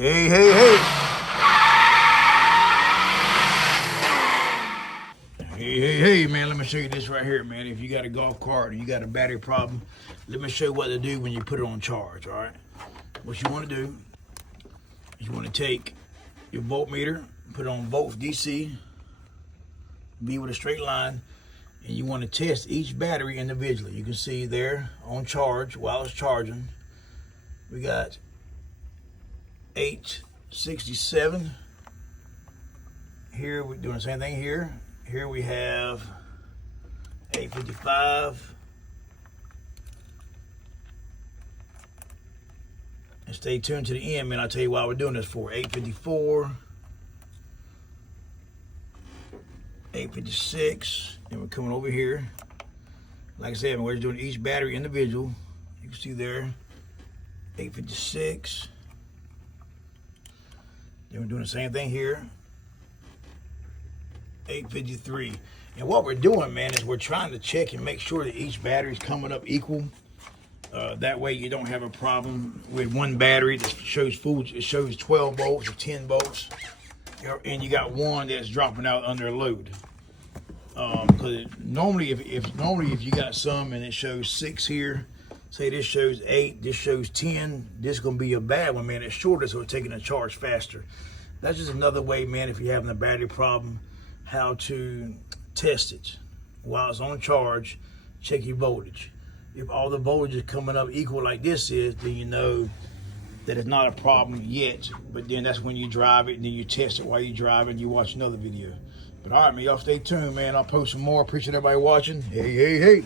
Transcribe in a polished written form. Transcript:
Hey, hey, hey. Hey, man, let me show you this right here, man. If you got a golf cart and you got a battery problem, let me show you what to do when you put it on charge, all right? What you want to do is you want to take your voltmeter, put it on volts DC, be with a straight line, and you want to test each battery individually. You can see there on charge, while it's charging, we got 867. Here we're doing the same thing here. Here we have 855. And stay tuned to the end, man. I'll tell you why we're doing this for. 854. 856. And we're coming over here. Like I said, we're just doing each battery individual. You can see there. 856. Then we're doing the same thing here. 853. And what we're doing, man, is we're trying to check and make sure that each battery is coming up equal. That way you don't have a problem with one battery that shows it shows 12 volts or 10 volts, and you got one that's dropping out under a load. Because normally if you got some and it shows 6 here, say this shows 8, this shows 10, this is gonna be a bad one, man. It's shorter, so it's taking a charge faster. That's just another way, man, if you're having a battery problem, how to test it. While it's on charge, check your voltage. If all the voltage is coming up equal like this is, then you know that it's not a problem yet. But then that's when you drive it, and then you test it while you drive it, and you watch another video. But all right, man, y'all stay tuned, man. I'll post some more. Appreciate everybody watching. Hey, hey, hey.